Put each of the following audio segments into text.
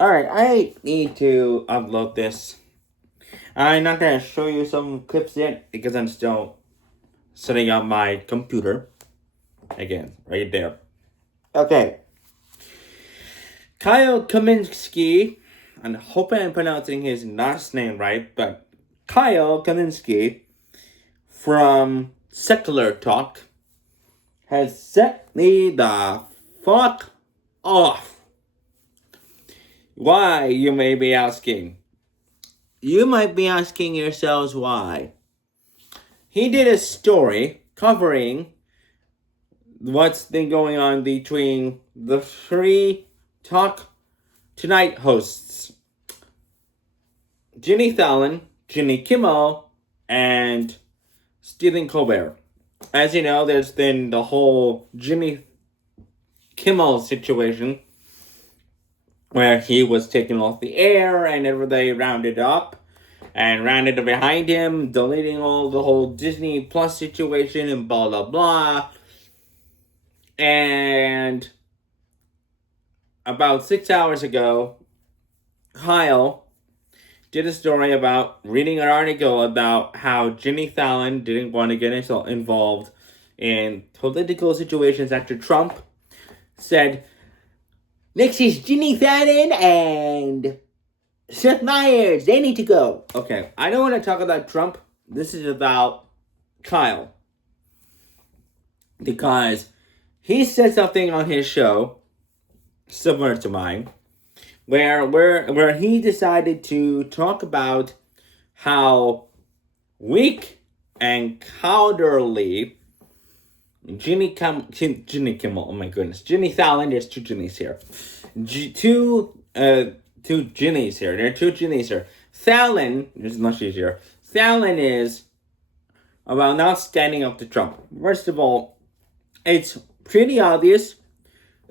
Alright, I need to upload this. I'm not gonna show you some clips yet because I'm still setting up my computer. Again, right there. Okay. Kyle Kaminsky, I'm hoping I'm pronouncing his last name right, but Kyle Kaminsky from Secular Talk has set me the fuck off. Why, you may be asking? You might be asking yourselves why. He did a story covering what's been going on between the three Talk Tonight hosts, Jimmy Fallon, Jimmy Kimmel, and Stephen Colbert. As you know, there's been the whole Jimmy Kimmel situation where he was taken off the air and everybody rounded up and rounded behind him, deleting all the whole Disney Plus situation and blah blah blah. And about 6 hours ago, Kyle did a story about reading an article about how Jimmy Fallon didn't want to get involved in political situations after Trump said, next is Jimmy Fallon and Seth Meyers, they need to go. Okay, I don't want to talk about Trump. This is about Kyle. Because he said something on his show, similar to mine, where he decided to talk about how weak and cowardly Jimmy Kimmel, oh my goodness, Jimmy Fallon, there's two Jimmys here. Two Jimmys here. There are two Jimmys here. Fallon, this is much easier. Fallon is about not standing up to Trump. First of all, it's pretty obvious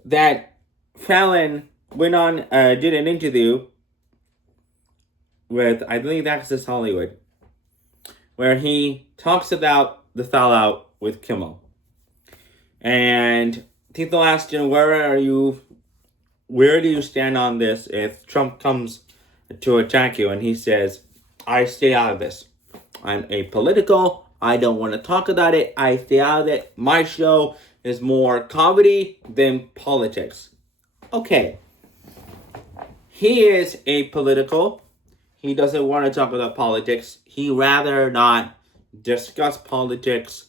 that Fallon went on, did an interview with, I believe, Access Hollywood, where he talks about the fallout with Kimmel. And people asked him, where do you stand on this if Trump comes to attack you? And he says, I stay out of this. I'm apolitical. I don't want to talk about it. I stay out of it. My show is more comedy than politics. Okay. He is apolitical. He doesn't want to talk about politics. He rather not discuss politics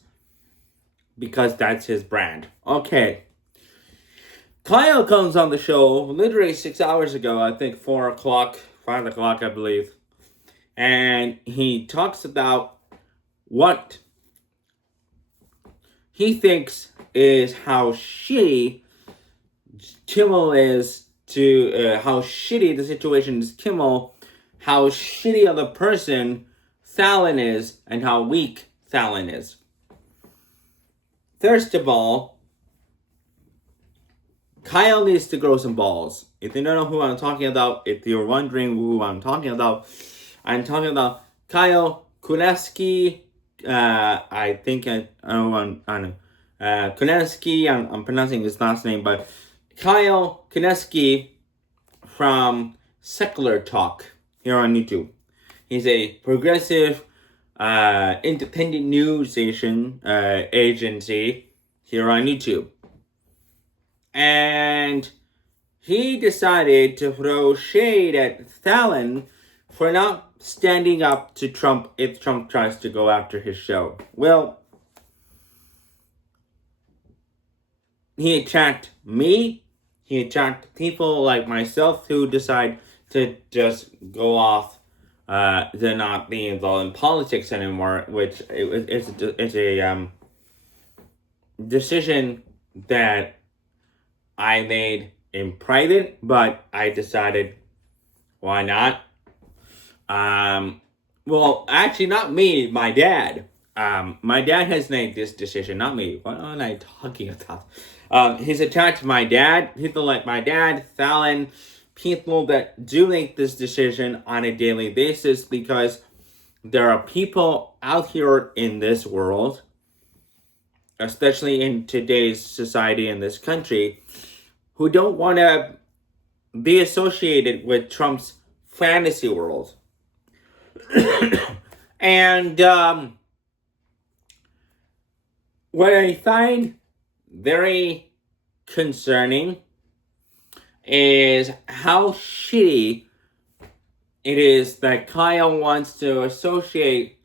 because that's his brand. Okay. Kyle comes on the show literally 6 hours ago, I think 4 o'clock, 5 o'clock, I believe. And he talks about what he thinks is how shitty Kimmel is to, how shitty the situation is Kimmel, how shitty of a person Fallon is, and how weak Fallon is. First of all, Kyle needs to grow some balls. If you don't know who I'm talking about, if you're wondering who I'm talking about Kyle Kuleski. I think Kuleski. I'm pronouncing his last name, but Kyle Kuleski from Secular Talk here on YouTube. He's a progressive, independent news station agency here on YouTube. And he decided to throw shade at Fallon for not standing up to Trump if Trump tries to go after his show. Well, he attacked me. He attacked people like myself who decide to just go off, to not be involved in politics anymore, which is a decision that I made in private, but I decided, why not? Well, actually, not me, my dad. My dad has made this decision, not me. What am I talking about? He's attacked my dad, people like my dad, Fallon, people that do make this decision on a daily basis because there are people out here in this world, especially in today's society in this country, who don't want to be associated with Trump's fantasy world. And what I find very concerning is how shitty it is that Kyle wants to associate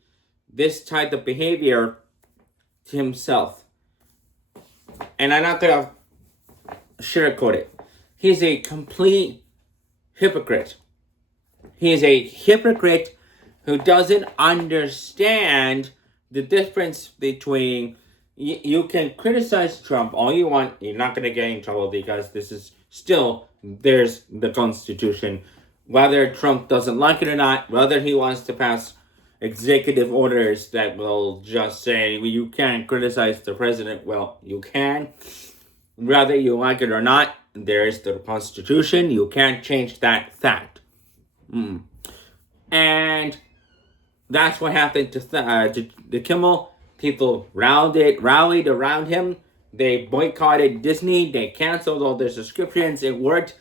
this type of behavior to himself. And I'm not going to sugarcoat it. He's a complete hypocrite. He is a hypocrite who doesn't understand the difference between you can criticize Trump all you want. You're not going to get in trouble because this is still, there's the Constitution. Whether Trump doesn't like it or not, whether he wants to pass executive orders that will just say, well, you can't criticize the president. Well, you can. Whether you like it or not, there's the Constitution. You can't change that fact. And that's what happened to Kimmel. People rallied around him. They boycotted Disney. They canceled all their subscriptions. It worked.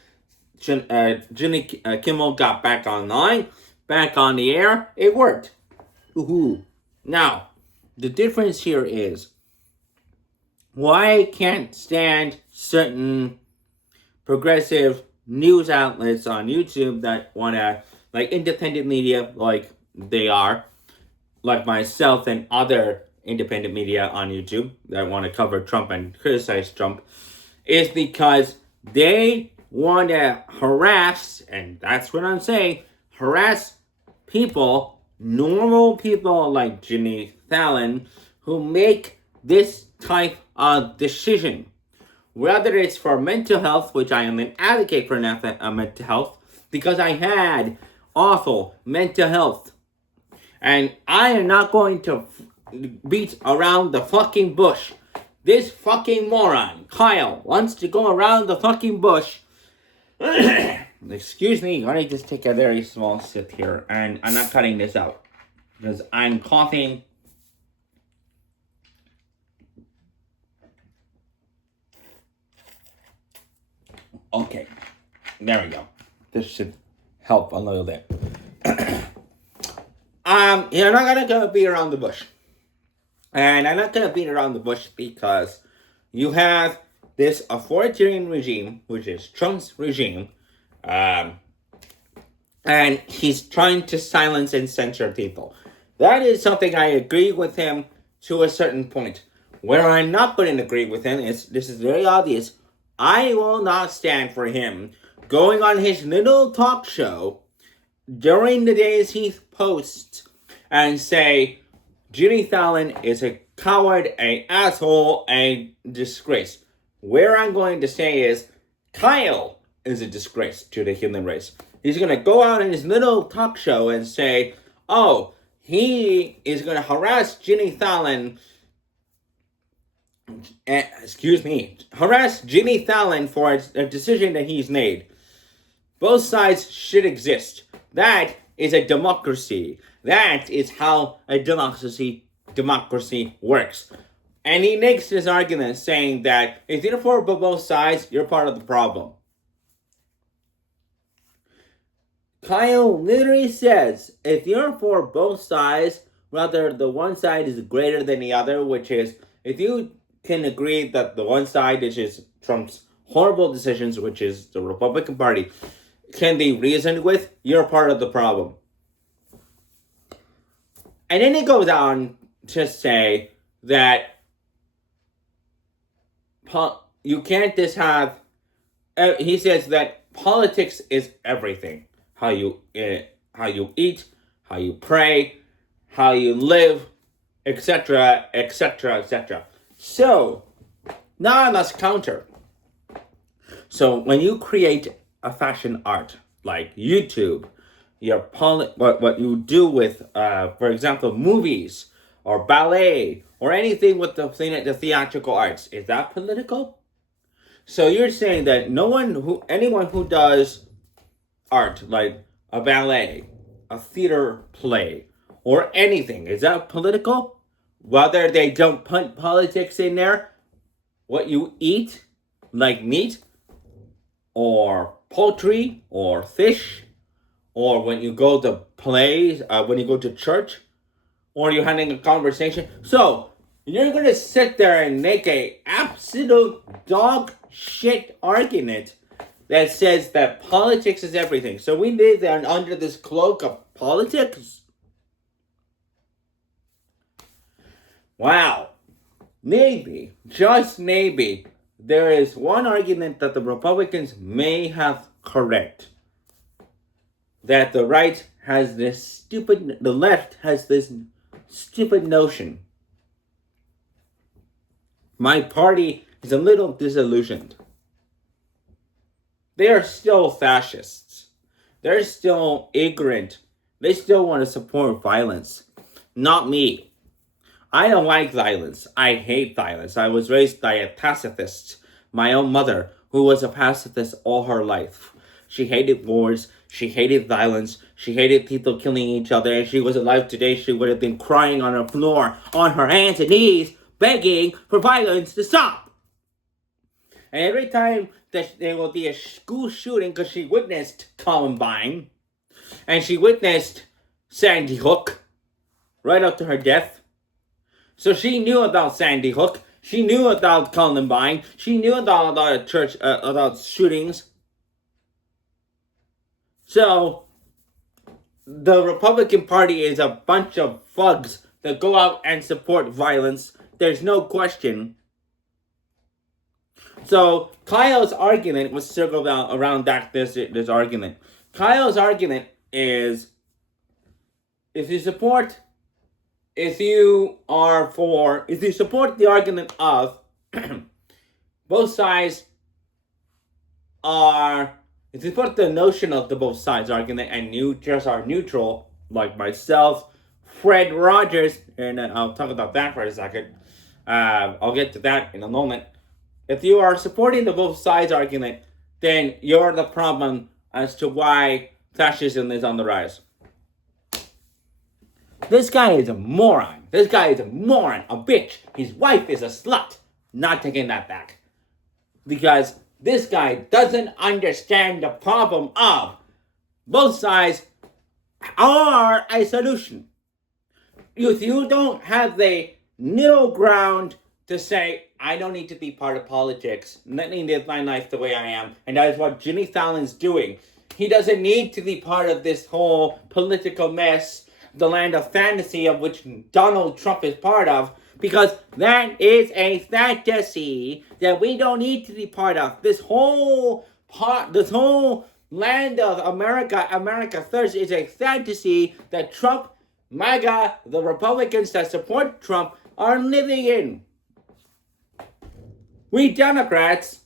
Jimmy Kimmel got back online, back on the air. It worked. Woohoo. Now, the difference here is why I can't stand certain progressive news outlets on YouTube that want to, like independent media, like they are, like myself and other independent media on YouTube that want to cover Trump and criticize Trump, is because they want to harass, and that's what I'm saying, harass people, normal people like Jimmy Fallon, who make this type of decision. Whether it's for mental health, which I am an advocate for mental health, because I had awful mental health. And I am not going to beat around the fucking bush. This fucking moron, Kyle, wants to go around the fucking bush. Excuse me, let me just take a very small sip here. And I'm not cutting this out because I'm coughing. Okay, there we go. This should help a little bit. You're not gonna beat around the bush. And I'm not gonna beat around the bush because you have this authoritarian regime, which is Trump's regime, and he's trying to silence and censor people. That is something I agree with him to a certain point. Where I'm not going to agree with him is, this is very obvious, I will not stand for him going on his little talk show during the days he posts and say, Jimmy Fallon is a coward, an asshole, a disgrace. Where I'm going to say is, Kyle is a disgrace to the human race. He's going to go out in his little talk show and say, oh, he is going to harass Jimmy Fallon, harass Jimmy Fallon for a decision that he's made. Both sides should exist. That is a democracy. That is how a democracy works. And he makes this argument saying that if you're for both sides, you're part of the problem. Kyle literally says, if you're for both sides, whether the one side is greater than the other, which is, if you can agree that the one side, which is Trump's horrible decisions, which is the Republican Party, can be reasoned with, you're part of the problem. And then he goes on to say that you can't just have, he says that politics is everything. How you eat, how you pray, how you live, etc., etc., etc. So, now let's counter. So, when you create a fashion art, like YouTube, what you do with, for example, movies, or ballet, or anything with the theatrical arts, is that political? So, you're saying that anyone who does art, like a ballet, a theater play, or anything, is that political? Whether they don't put politics in there, what you eat, like meat, or poultry or fish, or when you go to plays, when you go to church, or you're having a conversation. So you're gonna sit there and make a absolute dog shit argument that says that politics is everything. So we live there under this cloak of politics. Wow. Maybe, just maybe, there is one argument that the Republicans may have correct. That the right has this stupid, the left has this stupid notion. My party is a little disillusioned. They are still fascists. They're still ignorant. They still want to support violence. Not me. I don't like violence. I hate violence. I was raised by a pacifist. My own mother, who was a pacifist all her life. She hated wars. She hated violence. She hated people killing each other. If she was alive today, she would have been crying on the floor, on her hands and knees, begging for violence to stop. And every time that there will be a school shooting, because she witnessed Columbine, and she witnessed Sandy Hook, right up to her death. So she knew about Sandy Hook. She knew about Columbine. She knew about church, about shootings. So the Republican Party is a bunch of thugs that go out and support violence. There's no question. So Kyle's argument was circled around this argument. Kyle's argument is, if you support the argument of both sides are, if you put the notion of the both sides argument and you just are neutral, like myself, Fred Rogers, and I'll talk about that for a second. I'll get to that in a moment. If you are supporting the both sides argument, then you're the problem as to why fascism is on the rise. This guy is a moron. A bitch. His wife is a slut. Not taking that back. Because this guy doesn't understand the problem of both sides are a solution. If you don't have the middle ground to say, I don't need to be part of politics, let me live my life the way I am, and that is what Jimmy Fallon's doing. He doesn't need to be part of this whole political mess, the land of fantasy of which Donald Trump is part of, because that is a fantasy that we don't need to be part of. This whole land of America First, is a fantasy that Trump, MAGA, the Republicans that support Trump are living in. We Democrats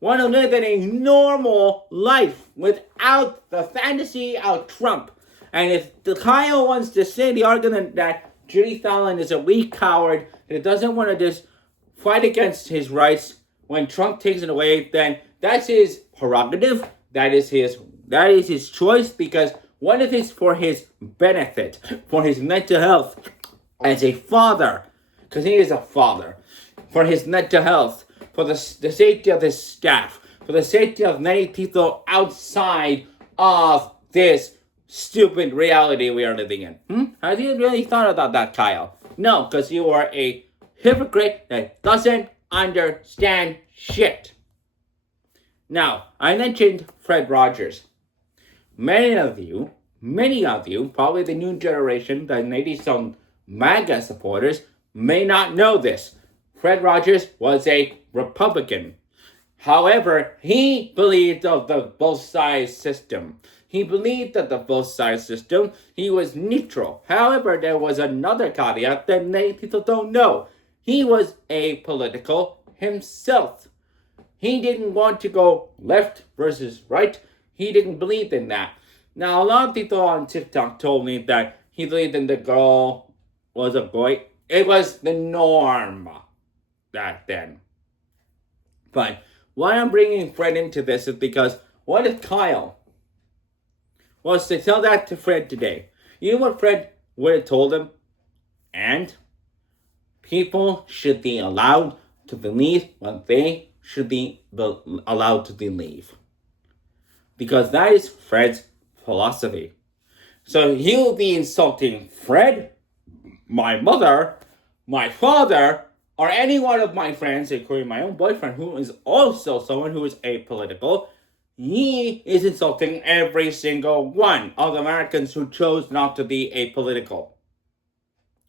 want to live in a normal life without the fantasy of Trump. And if Kyle wants to say the argument that Jimmy Fallon is a weak coward that doesn't want to just fight against his rights when Trump takes it away, then that's his prerogative. That is his choice, because what if it's for his benefit, for his mental health as a father, because he is a father, for his mental health, for the safety of his staff, for the safety of many people outside of this stupid reality we are living in. Have you really thought about that, Kyle? No, because you are a hypocrite that doesn't understand shit. Now, I mentioned Fred Rogers. Many of you, probably the new generation, the maybe some MAGA supporters, may not know this. Fred Rogers was a Republican. However, he believed of the both sides system. He believed that the both sides system, he was neutral. However, there was another caveat that many people don't know. He was apolitical himself. He didn't want to go left versus right. He didn't believe in that. Now, a lot of people on TikTok told me that he believed in the girl was a boy. It was the norm back then. But why I'm bringing Fred into this is because what if Kyle was to tell that to Fred today? You know what Fred would have told him? And people should be allowed to believe what they should be allowed to believe. because that is Fred's philosophy. So he'll be insulting Fred, my mother, my father, or any one of my friends, including my own boyfriend, who is also someone who is apolitical. He is insulting every single one of the Americans who chose not to be apolitical.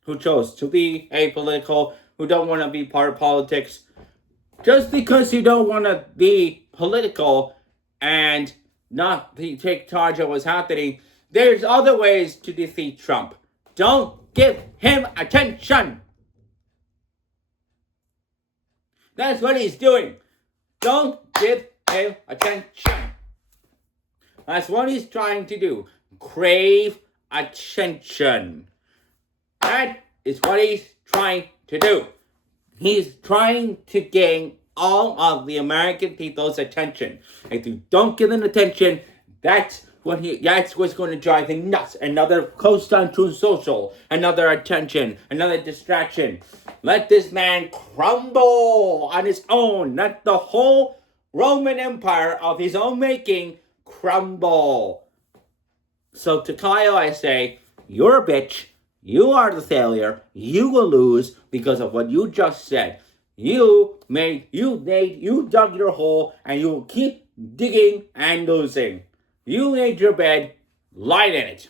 Who chose to be apolitical, who don't want to be part of politics. Just because you don't want to be political and not take charge of what's happening, there's other ways to defeat Trump. Don't give him attention. That's what he's doing. Don't give him attention. That's what he's trying to do. Crave attention. That is what he's trying to do. He's trying to gain all of the American people's attention. If you don't give them attention, that's what's going to drive him nuts. Another post on Truth Social, another attention, another distraction. Let this man crumble on his own. Let the whole Roman Empire of his own making crumble. So to Kyle, I say, you're a bitch. You are the failure. You will lose because of what you just said. You dug your hole and you will keep digging and losing. You made your bed, lie in it.